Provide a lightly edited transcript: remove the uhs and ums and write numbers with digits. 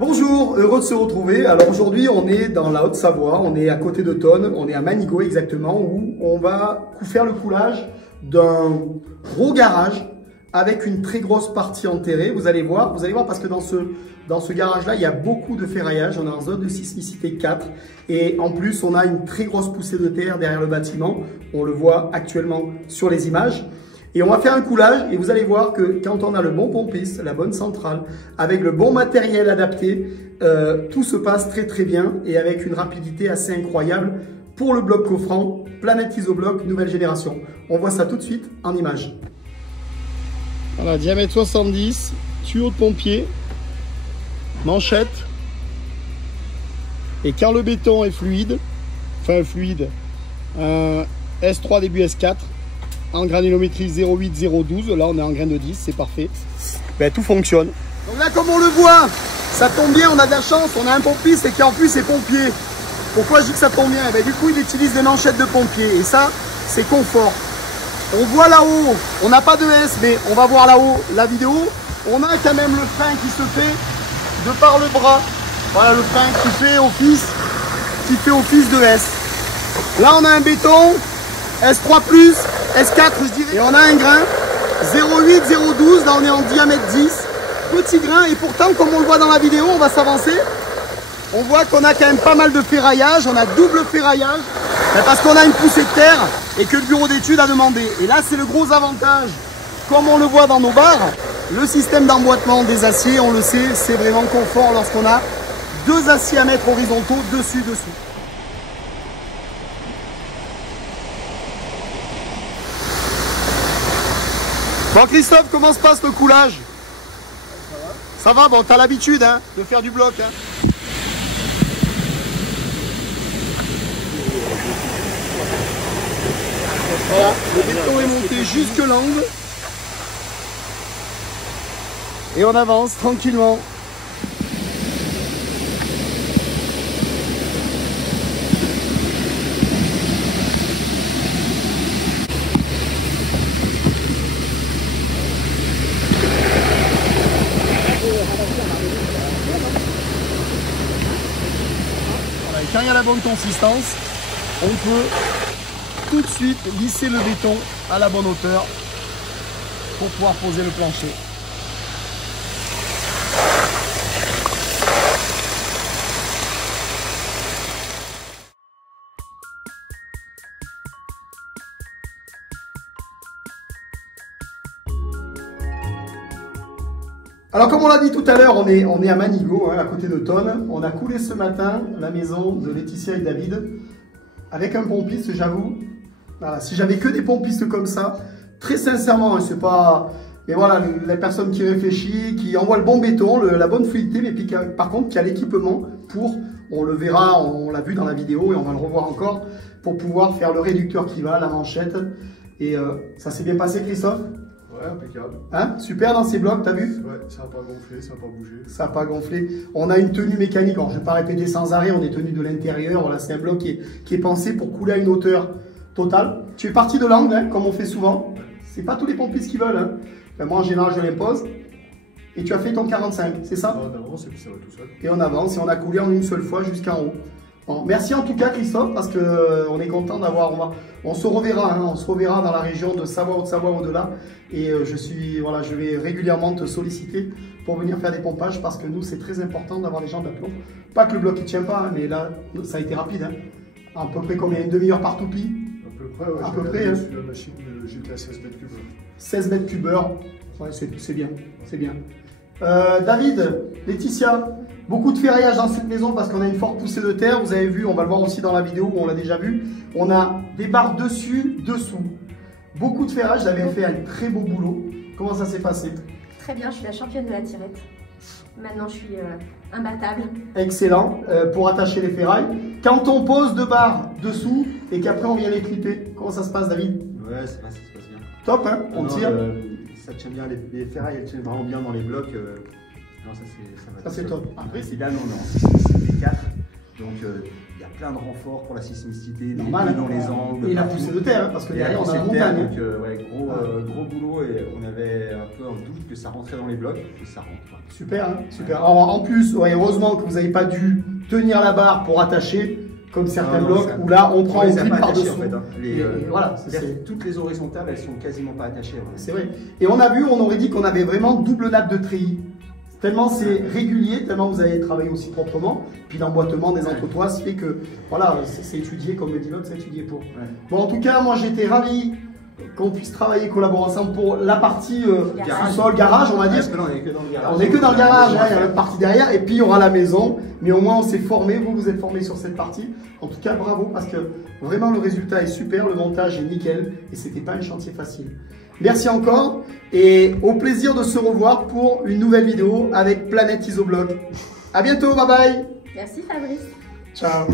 Bonjour, heureux de se retrouver. Alors aujourd'hui, on est dans la Haute-Savoie, on est à côté de Tonnes, on est à Manigot exactement, où on va faire le coulage d'un gros garage avec une très grosse partie enterrée. Vous allez voir parce que dans ce garage-là, il y a beaucoup de ferraillage. On est en zone de sismicité 4 et en plus, on a une très grosse poussée de terre derrière le bâtiment. On le voit actuellement sur les images. Et on va faire un coulage et vous allez voir que quand on a le bon pompiste, la bonne centrale, avec le bon matériel adapté, tout se passe très très bien et avec une rapidité assez incroyable pour le bloc coffrant Planète Isobloc nouvelle génération. On voit ça tout de suite en image. Voilà, diamètre 70, tuyau de pompier, manchette. Et quand le béton est fluide, S3 début S4, en granulométrie 0,8-0,12, là on est en grain de 10, c'est parfait. Ben, tout fonctionne. Donc là, comme on le voit, ça tombe bien, on a de la chance, on a un pompiste et qui en plus est pompier. Pourquoi je dis que ça tombe bien? Ben, du coup, il utilise des manchettes de pompier et ça, c'est confort. On voit là-haut, on n'a pas de S, mais on va voir là-haut la vidéo. On a quand même le frein qui se fait de par le bras. Voilà le frein qui fait office de S. Là, on a un béton. S3+, S4 je dirais, et on a un grain 0,8, 0,12, là on est en diamètre 10, petit grain, et pourtant comme on le voit dans la vidéo, on va s'avancer, on voit qu'on a quand même pas mal de ferraillage, on a double ferraillage, parce qu'on a une poussée de terre et que le bureau d'études a demandé. Et là c'est le gros avantage, comme on le voit dans nos barres, le système d'emboîtement des aciers, on le sait, c'est vraiment confort lorsqu'on a deux aciers à mettre horizontaux dessus. Bon Christophe, comment se passe le coulage? Ça va, bon, t'as l'habitude hein, de faire du bloc. Hein. Voilà, le béton est monté jusque l'angle. Et on avance tranquillement. Quand il y a la bonne consistance, on peut tout de suite lisser le béton à la bonne hauteur pour pouvoir poser le plancher. Alors comme on l'a dit tout à l'heure, on est à Manigot, hein, à côté de Tonnes. On a coulé ce matin la maison de Laetitia et David avec un pompiste, j'avoue. Voilà, si j'avais que des pompistes comme ça, très sincèrement, hein, c'est pas... Mais voilà, la personne qui réfléchit, qui envoie le bon béton, la bonne fluidité, mais puis par contre qui a l'équipement pour, on le verra, on l'a vu dans la vidéo et on va le revoir encore, pour pouvoir faire le réducteur qui va, la manchette. Et ça s'est bien passé Christophe? Ouais, impeccable. Hein? Super dans ces blocs, t'as vu? Ouais, ça n'a pas gonflé, ça n'a pas bougé. Ça n'a pas gonflé. On a une tenue mécanique, alors je ne vais pas répéter sans arrêt, on est tenu de l'intérieur. Voilà, c'est un bloc qui est pensé pour couler à une hauteur totale. Tu es parti de l'angle, hein, comme on fait souvent. Ouais. C'est pas tous les pompistes qui veulent. Hein. Enfin, moi, en général, je l'impose. Et tu as fait ton 45, c'est ça? On avance et puis ça va tout seul. Et on avance et on a coulé en une seule fois jusqu'en haut. Bon, merci en tout cas Christophe, parce qu'on est content d'avoir... On se reverra, hein, on se reverra dans la région de Savoie, Haute-Savoie, au-delà. Et je vais régulièrement te solliciter pour venir faire des pompages, parce que nous, c'est très important d'avoir des gens d'aplomb. Pas que le bloc ne tient pas, hein, mais là, ça a été rapide. Hein. À peu près combien? Une demi-heure par toupie? À peu près, ouais. À peu près, hein. Sur la machine, j'étais à 16 mètres cubes. 16 mètres cubeurs, ouais, c'est bien, c'est bien. David, Laetitia, beaucoup de ferraillage dans cette maison parce qu'on a une forte poussée de terre. Vous avez vu, on va le voir aussi dans la vidéo où on l'a déjà vu. On a des barres dessus, dessous. Beaucoup de ferrage, j'avais fait un très beau boulot. Comment ça s'est passé? Très bien, je suis la championne de la tirette. Maintenant, je suis imbattable. Excellent, pour attacher les ferrailles. Quand on pose deux barres dessous et qu'après on vient les clipper, comment ça se passe David? Ouais, ça se passe bien. Top, hein? On tire. Ça tient bien, les ferrailles, elles tiennent vraiment bien dans les blocs. Non, ça c'est top. Après, c'est là, non, c'est 4. Donc il y a plein de renforts pour la sismicité, des Normal, dans les angles. Et la partout. poussée de terre, hein, parce que Et derrière on a la poussée de terre, montagne. donc ouais, gros boulot et on avait un peu un doute que ça rentrait dans les blocs et ça rentre pas. Super, hein, super. Alors en plus, ouais, heureusement que vous n'avez pas dû tenir la barre pour attacher, comme certains blocs où là on prend les au a grip pas attachés, par-dessous. en fait, hein. Et voilà, toutes les horizontales elles sont quasiment pas attachées. Ouais. c'est vrai. Et on a vu, on aurait dit qu'on avait vraiment double nappe de treillis. Tellement c'est régulier, tellement vous avez travaillé aussi proprement. Puis l'emboîtement des entretoits, ce fait que voilà, c'est étudié, comme le dit l'autre, c'est étudié pour. Ouais. Bon, en tout cas, moi j'étais ravi qu'on puisse travailler, collaborer ensemble pour la partie Garage. sous-sol, garage, on va dire. Parce que là on est que dans le garage. On n'est que dans le garage, hein, il y a une partie derrière, et puis il y aura la maison. Mais au moins on s'est formé, vous êtes formé sur cette partie. En tout cas, bravo, parce que vraiment le résultat est super, le montage est nickel, et c'était pas un chantier facile. Merci encore, et au plaisir de se revoir pour une nouvelle vidéo avec Planète Isobloc. À bientôt, bye bye. Merci Fabrice. Ciao.